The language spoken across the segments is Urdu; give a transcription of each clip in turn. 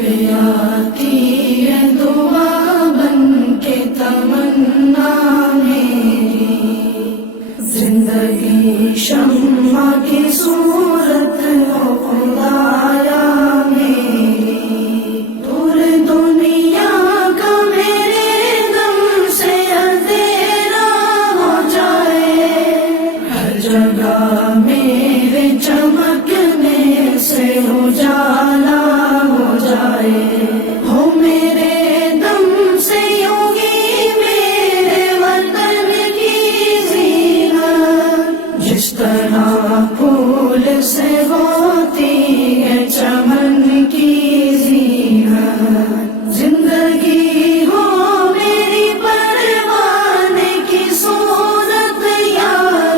آتی ہے دعا بن کے تمنا میری، زندگی شمع کی صورت ہو خدایا میری، دور دنیا کا میرے دم سے اندھیرا ہو جائے، ہر جگہ میرے چمکنے سے اجالا ہو جائے، ہو میرے دم سے یوں ہی میرے وطن کی زینت، جس طرح پھول سے ہوتی ہے چمن کی زینت، زندگی ہو میری پروانے کی صورت یا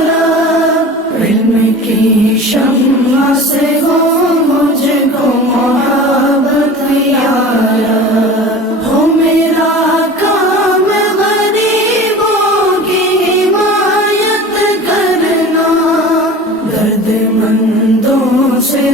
رب، علم کی شمع سے ہو مجھ کو محبت یا رب، ہو میرا کام غریبوں کی حمایت کرنا، درد مندوں سے